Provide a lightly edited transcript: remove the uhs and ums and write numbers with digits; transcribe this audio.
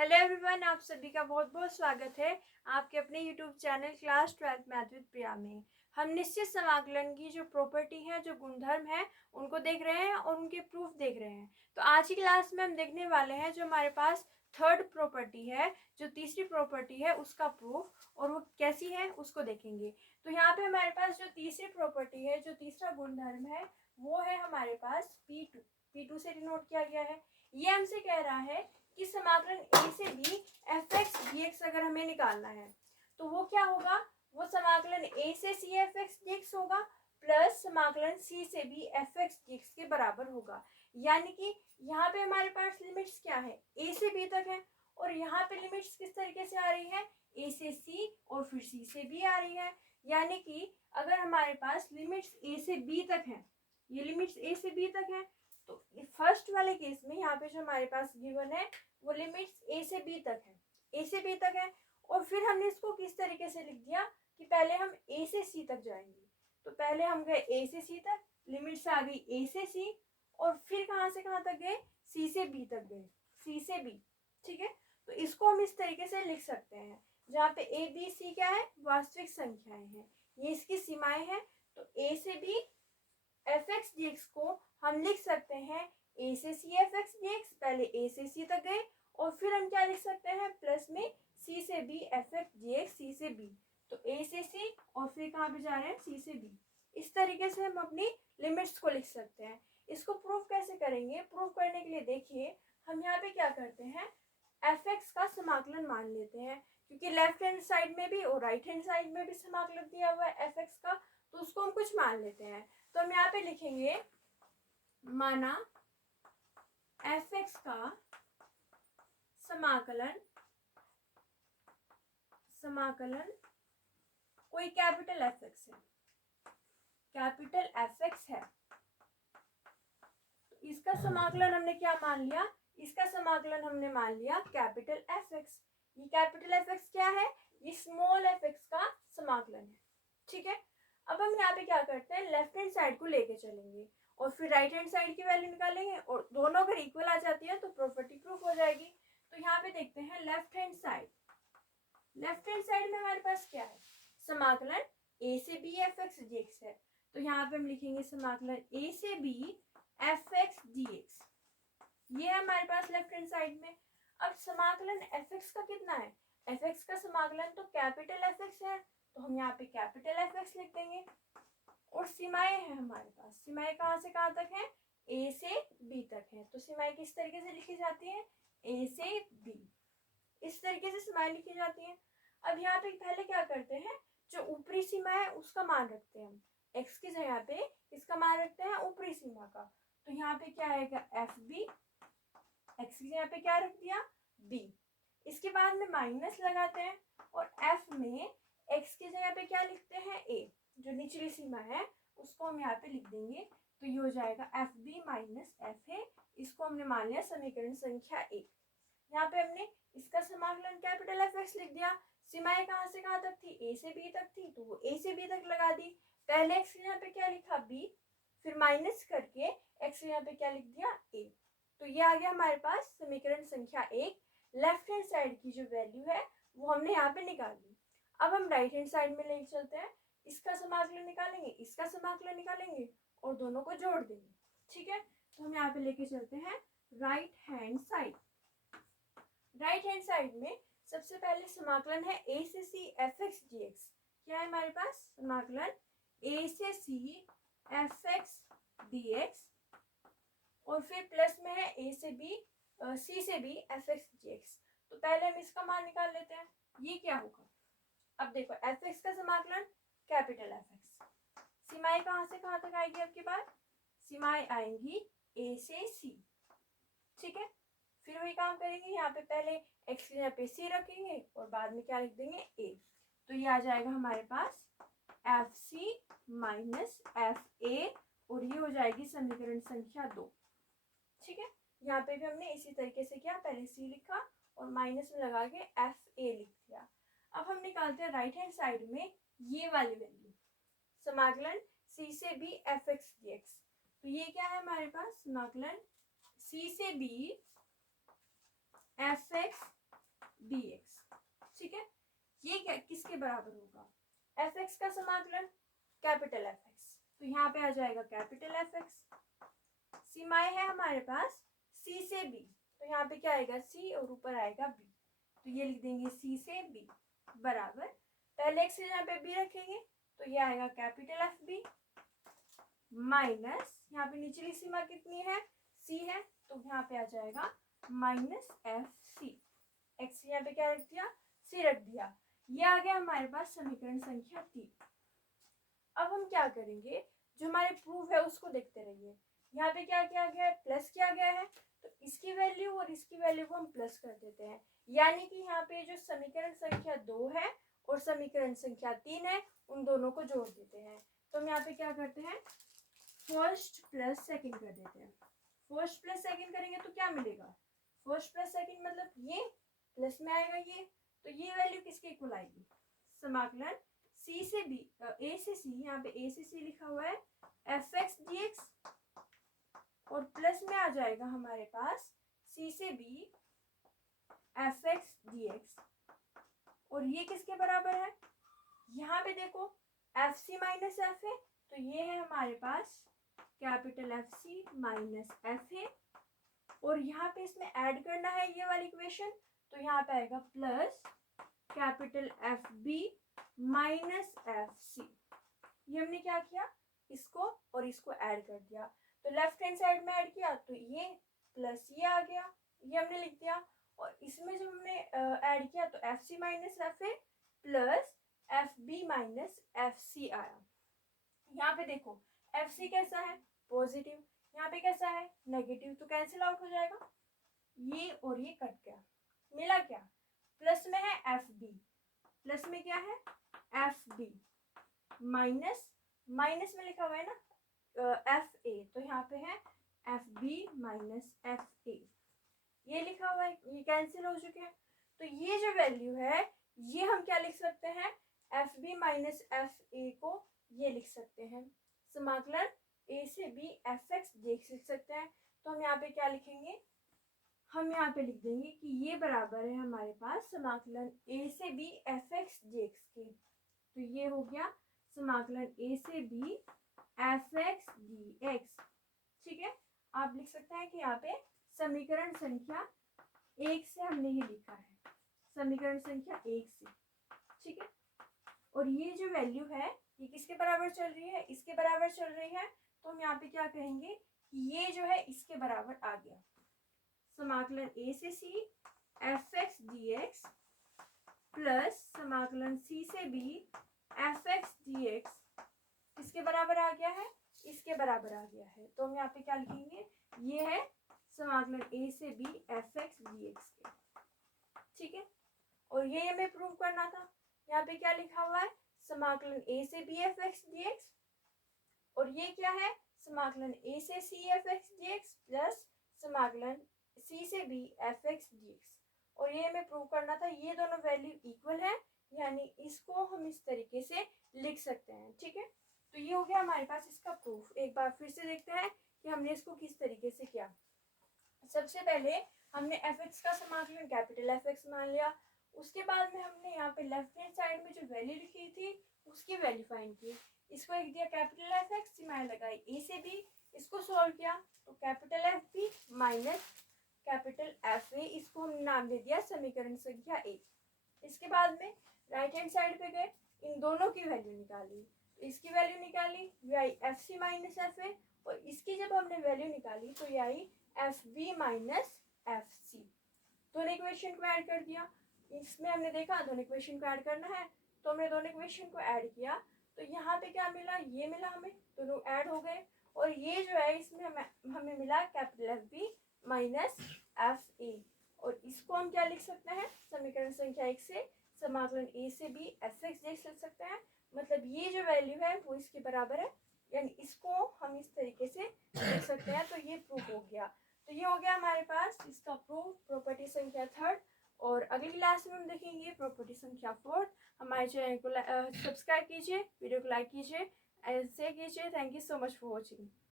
Hello everyone, आप सभी का बहुत बहुत स्वागत है आपके अपने YouTube channel class 12 math with Priya में। हम निश्चित समाकलन की जो प्रॉपर्टी है, जो गुणधर्म है, उनको देख रहे हैं और उनके प्रूफ देख रहे हैं। तो आज की क्लास में हम देखने वाले हैं जो हमारे पास थर्ड प्रॉपर्टी है, जो तीसरी प्रॉपर्टी है, उसका प्रूफ, और वो कैसी है उसको देखेंगे। तो यहाँ पे हमारे पास जो तीसरी प्रॉपर्टी है, जो तीसरा गुणधर्म है, वो है हमारे पास P2 से डिनोट किया गया है। ये हमसे कह रहा है कि समाकलन a से b fx dx अगर हमें निकालना है तो वो क्या होगा, वो समाकलन a से c fx dx होगा प्लस समाकलन c से b fx dx के बराबर होगा। यानी कि यहाँ पे हमारे पास लिमिट्स क्या है, a से b तक है, और यहाँ पे लिमिट्स किस तरीके से आ रही है, a से c और फिर c से b आ रही है। यानी कि अगर हमारे पास लिमिट्स a से b तक है, ये लिमिट्स a से b तक है, तो फर्स्ट वाले केस में यहाँ पे जो हमारे पास गिवन है वो लिमिट्स a से b तक है, a से b तक है। और फिर हमने इसको किस तरीके से लिख दिया कि पहले हम a से c तक जाएंगे। तो पहले हम गए a से c तक, लिमिट्स आ गई a से c, और फिर कहाँ से कहाँ तक गए, c से b तक गए, c से b। ठीक है, तो इसको हम इस तरीके से लिख सकते हैं, जहाँ पे a b c क्या है, वास्तविक संख्याएं हैं, ये इसकी सीमाएं हैं। तो a से b fx dx को हम लिख सकते हैं a से c fx dx, पहले a से c तक गए, और फिर हम क्या लिख सकते हैं, प्लस में c से b fx dx, c से b, तो a से c और फिर कहाँ पे जा रहे हैं, c से b। इस तरीके से हम अपनी लिमिट्स को लिख सकते हैं। इसको प्रूफ कैसे करेंगे, प्रूफ करने के लिए देखिए हम यहाँ पे क्या करते हैं, fx का समाकलन मान लेते हैं, क्योंकि लेफ्ट हैंड साइड में भी और राइट हैंड साइड में भी समाकलन दिया हुआ है fx का, तो उसको हम कुछ मान लेते हैं। तो हम यहाँ पे लिखेंगे, माना fx का समाकलन कोई कैपिटल fx है, कैपिटल fx है, तो इसका समाकलन हमने क्या मान लिया, इसका समाकलन हमने मान लिया कैपिटल fx। ये कैपिटल fx क्या है, ये स्मॉल fx का समाकलन है। ठीक है, अब हम यहाँ पे क्या करते हैं, लेफ्ट हैंड साइड को लेके चलेंगे और फिर राइट हैंड साइड की वैल्यू निकालेंगे, और दोनों अगर इक्वल आ जाती है तो प्रॉपर्टी प्रूफ हो जाएगी। तो यहाँ पे देखते हैं लेफ्ट हैंड साइड में हमारे पास क्या है, समाकलन a से b fx dx है। तो यहाँ पे हम लिखेंगे समाकलन a से b fx dx, ये है हमारे पास लेफ्ट हैंड साइड में। अब समाकलन fx का कितना है, fx का समाकलन तो कैपिटल fx है, तो हम यहाँ पे कैपिटल fx लिख देंगे। और सीमाएं हैं हमारे पास, सीमाएं कहाँ से कहाँ तक है, a से b तक है। तो सीमाएं किस तरीके से लिखी जाती है, a से b, इस तरीके से सीमाएं लिखी जाती हैं। अब यहाँ पे पहले क्या करते हैं, जो ऊपरी सीमा है उसका मान रखते हैं हम, x की जगह पे इसका मान रखते हैं ऊपरी सीमा का। तो यहाँ पे क्या आएगा, fb, x की जगह पे क्या रख दिया, b। इसके बाद में माइनस लगाते हैं और f में x की जगह पे क्या लिखते हैं, a, जो निचली सीमा है उसको हम यहाँ पे लिख देंगे। तो ये हो जाएगा fb माइनस fa, इसको हमने मान लिया समीकरण संख्या 1। यहाँ पे हमने इसका समाकलन कैपिटल fx लिख दिया। सीमाएं कहाँ से कहाँ तक थी, a से b तक थी, तो वो a से b तक लगा दी। पहले x यहाँ पे क्या लिखा, b, फिर माइनस करके x यहाँ पे क्या लिख दिया, a। तो ये आ गया हमारे पास समीकरण संख्या 1। लेफ्ट हैंड साइड की जो वैल्यू है वो हमने यहाँ पे निकाल ली। अब हम राइट हैंड साइड में लेके चलते हैं, इसका समाकलन निकालेंगे, इसका समाकलन निकालेंगे और दोनों को जोड़ देंगे। ठीक है, तो हम यहाँ पे लेके चलते हैं right hand side. Right hand side में सबसे पहले समाकलन है a से c fx dx। क्या है हमारे पास, समाकलन a से c fx dx, और फिर प्लस में है a से b c से b fx dx। तो पहले हम इसका मान निकाल लेते हैं, ये क्या होगा। अब देखो fx का समाकलन कैपिटल fx, सीमाएं कहाँ से कहाँ तक आएगी आपके पास, सीमाएं आएंगी a से c। ठीक है, फिर वही काम करेंगे, यहाँ पे पहले x यहाँ पे c रखेंगे और बाद में क्या लिख देंगे, a। तो ये आ जाएगा हमारे पास fc माइनस fa, और ये हो जाएगी समीकरण संख्या 2। ठीक है, यहाँ पे भी हमने इसी तरीके से किया, पहले c लिखा और माइनस में लगा के fa लिख दिया। अब हम निकालते हैं राइट हैंड साइड में ये वाली वैल्यू, समाकलन c से b fx dx। तो ये क्या है हमारे पास, समाकलन c से b fx बराबर होगा एफ एक्स का समाकलन कैपिटल एफ एक्स, तो यहाँ पे आ जाएगा कैपिटल एफ एक्स। सीमाएं है हमारे पास सी से बी, तो यहाँ पे क्या आएगा सी और ऊपर आएगा बी, तो ये लिख देंगे सी से बी बराबर पहले एक्स यहाँ पे बी रखेंगे तो ये आएगा कैपिटल एफ बी माइनस यहाँ पे निचली सीमा कितनी है सी है, तो यहाँ पे आ जाएगा माइनस एफ सी। एक्स यहाँ पे क्या रख दिया सी रख दिया। ये आ गया हमारे पास समीकरण संख्या 3। अब हम क्या करेंगे, जो हमारे प्रूफ है उसको देखते रहिए। यहाँ पे क्या किया गया है प्लस किया गया है, तो इसकी वैल्यू और इसकी वैल्यू को हम प्लस कर देते हैं, यानी कि यहाँ पे जो समीकरण संख्या 2 है और समीकरण संख्या 3 है उन दोनों को जोड़ देते हैं। तो हम यहाँ पे क्या करते हैं फर्स्ट प्लस सेकंड कर देते हैं। फर्स्ट प्लस सेकंड करेंगे तो क्या मिलेगा, फर्स्ट प्लस सेकंड मतलब ये प्लस में आएगा ये, तो ये वैल्यू किसके इक्वल आएगी समाकलन सी से बी ए से सी, यहाँ पे ए से सी लिखा हुआ है एफ एक्स डी एक्स, और प्लस में आ जाएगा हमारे पास सी से B F X D X, और ये किसके बराबर है यहाँ पे देखो एफ सी माइनस एफ है, तो ये है हमारे पास capital F C minus F है, और यहाँ पे इसमें ऐड करना है ये वाली इक्वेशन, तो यहाँ पे आएगा plus capital F B minus F C. ये हमने क्या किया इसको और इसको ऐड कर दिया, तो लेफ्ट हैंड साइड में ऐड किया तो ये प्लस ये आ गया, ये हमने लिख दिया, और इसमें जब हमने ऐड किया तो F C minus F A plus F B minus F C आया। यहाँ पे देखो एफ सी कैसा है पॉजिटिव, यहाँ पे कैसा है नेगेटिव, तो कैंसिल आउट हो जाएगा, ये और ये कट गया, मिला क्या प्लस में है एफ बी, प्लस में क्या है एफ बी माइनस माइनस में लिखा हुआ है ना एफ ए, तो यहाँ पे है F B minus F A, ये लिखा हुआ है, ये कैंसिल हो चुके हैं। तो ये जो वैल्यू है ये हम क्या लिख सकते हैं F B minus F A को ये लिख सकते हैं समाकलन ए से बी एफ एक्स देख सकते हैं। तो हम यहाँ पे क्या लिखेंगे, हम यहाँ पे लिख देंगे कि ये बराबर है हमारे पास समाकलन ए से B F X D X के, तो ये हो गया समाकलन ए से B F X D X. ठीक है, आप लिख सकते हैं कि यहाँ पे समीकरण संख्या 1 से हमने ये लिखा है, समीकरण संख्या 1 से। ठीक है, और ये जो वैल्यू है ये किसके बराबर चल रही है, इसके बराबर चल रही है, तो हम यहाँ पे क्या कहेंगे कि ये जो है इसके बराबर आ गया समाकलन ए से C F X D X plus समाकलन सी से B F X D X किसके बराबर आ गया है, इसके बराबर आ गया है। तो हम यहाँ पे क्या लिखेंगे, ये है समाकलन ए से B F X D X के। ठीक है, और ये हमें प्रूव करना था। यहाँ पे क्या लिखा हुआ है समाकलन ए से B F X D X, और ये क्या है समाकलन ए से C F X D X plus समाकलन सी से B F X D X, और ये हमें प्रूव करना था ये दोनों वैल्यू इक्वल है, यानी इसको हम इस तरीके से लिख सकते हैं। ठीक है, तो ये हो गया हमारे पास इसका प्रूफ। एक बार फिर से देखते हैं कि हमने इसको किस तरीके से किया। सबसे पहले हमने एफ एक्स का समाकलन कैपिटल एफ एक्स मान लिया, उसके बाद में हमने यहाँ पे लेफ्ट हैंड साइड में जो वैल्यू लिखी थी उसकी वैल्यू फाइंड की, इसको एक दिया कैपिटल एफ एक्स, सीमाएं लगाई ए से बी, इसको सॉल्व किया तो capital F B minus capital F A, इसको हमने नाम दे दिया समीकरण संख्या 1। इसके बाद में राइट हैंड साइड पे गए, इन दोनों की वैल्यू निकाली, तो इसकी वैल्यू निकाली ये आई F C minus F A, और इसकी जब हमने वैल्यू निकाली तो ये आई F B minus F C. दोनों इक्वेशन को ऐड कर दिया, इसमें हमने देखा दोनों इक्वेशन को ऐड करना है, तो हमने दोनों इक्वेशन को ऐड किया, तो यहाँ पे क्या मिला, ये मिला हमें, दोनों ऐड हो गए, और ये जो है इसमें हमें मिला capital F B minus F A, और इसको हम क्या लिख सकते हैं समीकरण संख्या 1 से समाकलन ए से बी एफ एक्स देख सकते हैं, मतलब ये जो वैल्यू है वो इसके बराबर है, यानी इसको हम इस तरीके से लिख सकते हैं। तो ये प्रूफ हो गया, तो ये हो गया हमारे पास इसका प्रूफ प्रॉपर्टी संख्या 3, और अगली क्लास में हम देखेंगे प्रॉपर्टी संख्या 4। हमारे चैनल को सब्सक्राइब कीजिए, वीडियो को लाइक कीजिए, शेयर कीजिए। Thank you so much for watching.